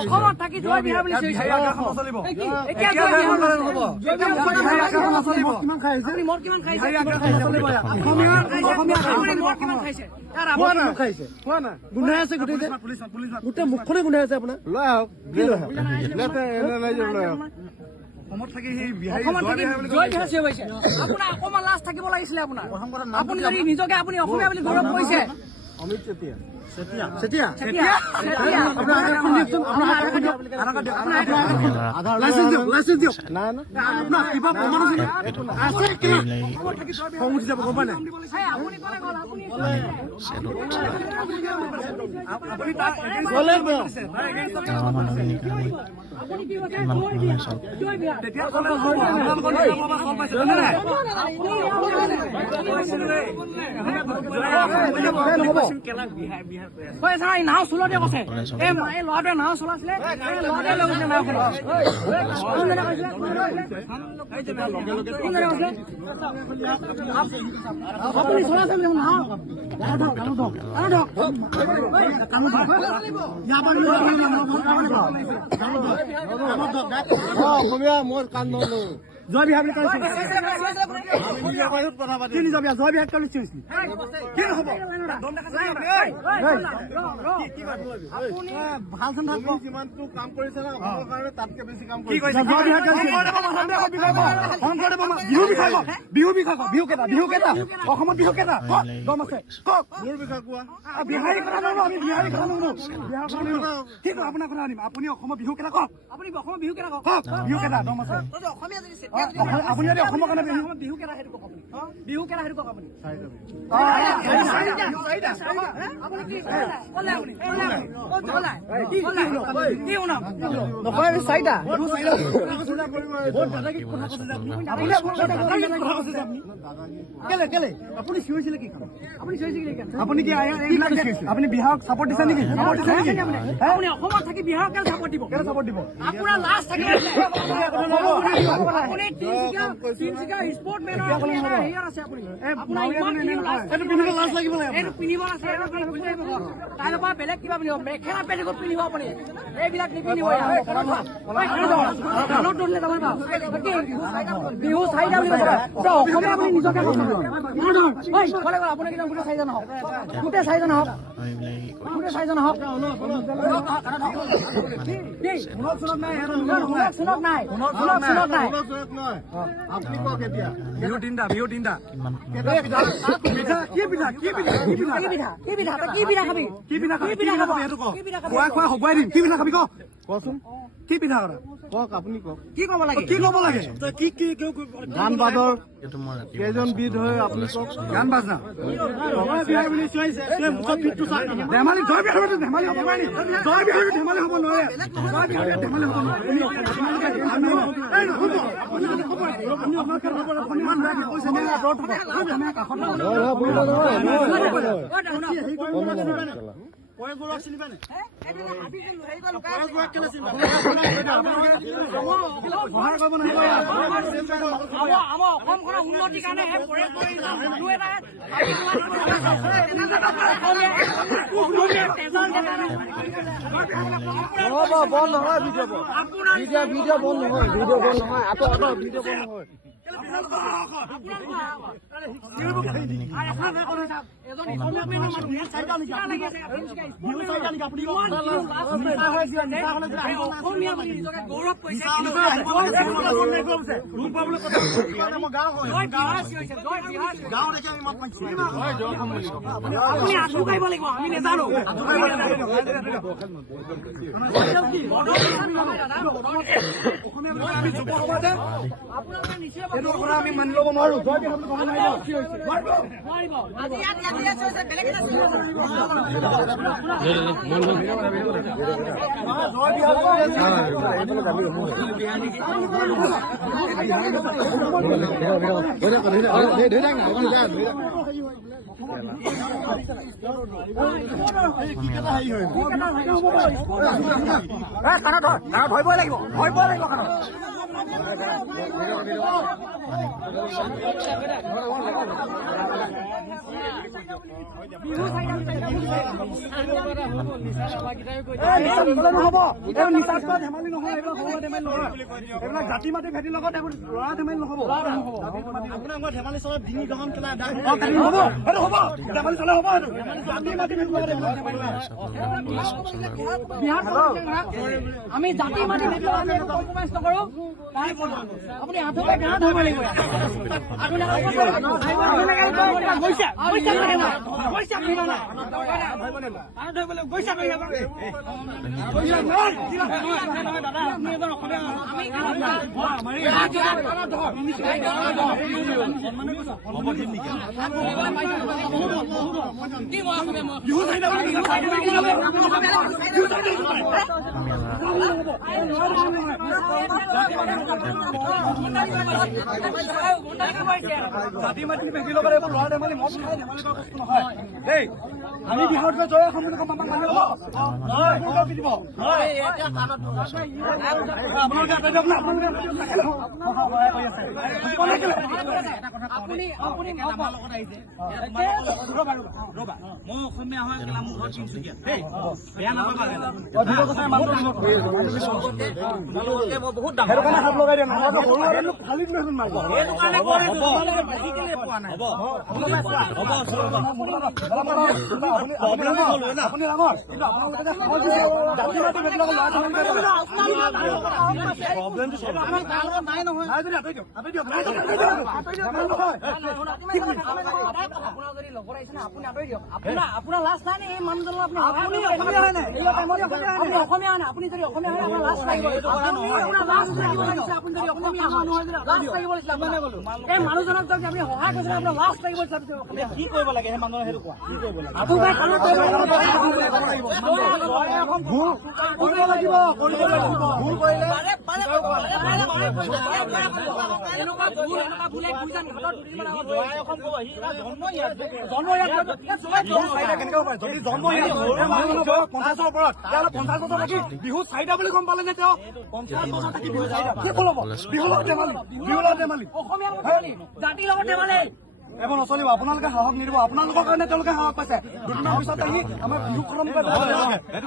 অসমত থাকি জয় বিহাৰ বুলি চিঞৰিছে মদ কিমান খাইছে গোন্ধাই আছে গোটেই মুখখনে গোন্ধাই আছে আপোনাৰ লৈ আহক অসমত থাকি জয় বিহাৰ চিঞৰিছে আপোনাৰ অকমান লাজ থাকিব লাগিছিলে আপোনাৰ আপুনি যদি নিজকে আপুনি অসমীয়া বুলি গৌৰৱ কৰিছে অমিত চেতিয়া নাও চলোৱা কৈছে এই ল'ৰাটোৱে নাও চলাইছিলে ল'ৰাটোৱে লৈ গৈছে নাওখন আপুনি চলাইছে অসমীয়া মোৰ কান্দন জয় বিহাৰ বুলি কৈছে জয় বিহাৰ কৰিছিল কি নহব যিমানটো কাম কৰিছে না অসমৰ কাৰণে তাতকে বেছি কাম কৰিছে বিহু বিষয় বিহু কেইটা অসমত বিহু কেইটা গম আছে কওক মোৰ বিষয়ে কোৱা বিহাৰী কথা নলো আমি বিহাৰী কথা নলো কি কয় আপোনাৰ কথা আনিম আপুনি অসমৰ বিহু কেইটা কওক আপুনি অসমৰ বিহু কেইটা কওক বিহু কেইটা দম আছে অসমীয়া যদি আপুনি যদি অসমৰ কাৰণে বিহু কেইটা সেইটো কওক আপুনি বিহু কেইটা সেইটো কওক আপুনি আপুনি চিঞৰিছিলে কি আপুনি কি আপুনি বিহাৰক চাপৰ্ট দিছে নেকি আপুনি অসমত থাকি বিহাৰক কেলে চাপৰ্ট দিব আপোনাৰ লাজ থাকিব আপুনি তিনিচুকীয়া স্পৰ্ট মেনৰ আপুনি এটা হেৰিয়াত আছে আপুনি আপোনাৰ ইমানখিনি লাজ এইটো পিন্ধিব আছে কাইলৈৰ পৰা বেলেগ কিবা পিন্ধিব মেখেলা পেটিকোট পিন্ধিব আপুনি এইবিলাক নিপিন্ধিব বিহু চাৰিটা বুলি কৈছে অসমীয়া আপুনি নিজকে আপুনি গোটেই চাৰিজন হওক গোটেই চাৰিজন হওক নাই বিহু তিনিটা কি পিঠা খাবি খোৱা হগুৱাই দিম কি পিঠা খাবি কচোন কি পিঠা কৰা কওক আপুনি কওক কি ক'ব লাগে কি গান বাজৰ কেইজন বিধ হয় আপুনি কওক গান বাজনা ধেমালি জয় বিহাৰ ধেমালি হ'ব নোৱাৰে উন্নতিৰ কাৰণে বন্ধ নহয় ভিডিঅ' বন্ধ নহয় আকৌ ভিডিঅ' বন্ধ নহয় আপুনি আঁঠু কাঢ়িব লাগিব আমি নেজানো আমি মানি ল'ব নোৱাৰো ভয় লাগিব ধেমালি নহয়, এইবিলাক জাতি মাতি ভেটিৰ লগত ল'ৰা ধেমালি নহ'ব। আপোনাক ধেমালি চলাই ডিঙি গ্ৰহণ খেলা হ'ব, সেইটো হ'ব, ধেমালি চলাই হ'ব, সেইটো জাতি মাতি ভেটিৰ লগত আমি জাতি মাতি কম্প্ৰমাইজ নকৰো। আপুনি আঁঠুকে গা ধৰিব লাগিব। জাতি মাতি ভেটিৰ লগত এইবোৰ ল'ৰা ধেমালি মদ খাই ধেমালি কৰা বস্তু নহয় দেই। আমি বিহাৰত গৈ জয় অসম বুলি ক'ম, আমাক মানি ল'ব দিব। মই অসমীয়া হয় কেলা মোৰ ঘৰ তিনিচুকীয়া দেই, বেয়া নাপাবা। মই বহুত ডাঙৰ সেইটো কাৰণে হাত লগাই দিয়া নহয়, খালি দেখোন মাৰিব। আপুনি ডাঙৰ, কিন্তু আপোনালোকে জাতি মাতি ভেটিৰ লগত ল'ৰা ধেমালি নাই নহয়। আপোনাৰ লাজ নাই নে? এই মানুহজনৰ আপুনি অসমীয়া হয় নাই? অসমীয়া হয় নাই? আপুনি যদি অসমীয়া হয় আপোনাৰ লাজ লাগিব। আপুনি যদি অসমীয়া হয় লাজ লাগিব। এই মানুহজনক যদি আপুনি সহায় কৰিছে আপোনাৰ লাজ লাগিব। কি কৰিব লাগে সেই মানুহৰ সেইটো কোৱা, কি কৰিব লাগে? যদি জন্ম 50 ওপৰত, তেতিয়াহ'লে 50 বছৰ থাকি বিহু চাৰিটা বুলি গম পালে নে তেওঁ? 50 বছৰ থাকি বিহু চাৰিটা কি ক'ব? বিহুৰ লগত ধেমালি, বিহুৰ লগত ধেমালি, অসমীয়া জাতিৰ লগত ধেমালি এইবোৰ নচলিব। আপোনালোকে সাহস নিদিব, আপোনালোকৰ কাৰণে তেওঁলোকে সাহস পাইছে। দুদিনৰ পিছত আহি আমাৰ বিহু খতম কৰি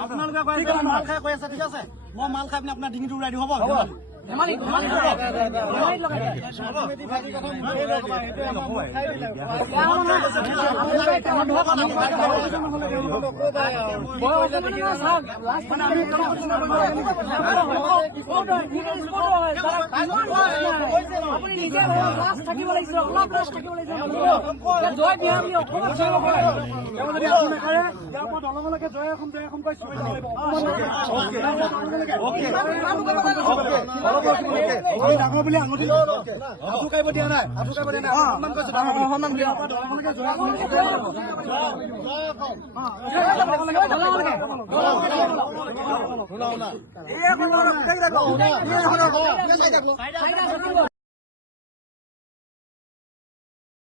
আপোনালোকে মাল খাই কৈ আছে, ঠিক আছে, মই মাল খাই পিনে আপোনাৰ ডিঙিটো উৰাই দিওঁ, হ'ব? ধেমালি লগাই থাকিব লাগিছিল। অলপ লাজ থাকিব লাগিছিল। জয় বিহাৰ বুলি অসমত দলঙলৈকে জয় অসম জয় অসম কৈ চিঞৰি যাব লাগিব। ডাঙৰ বুলি আঙুঠি আঁঠু কাঢ়িব দিয়া নাই, আঁঠু কাঢ়িব দিয়া নাই, সন্মান কৰিছো। সন্মান দিয়া দলঙলৈকে জয় অসম জয় অসম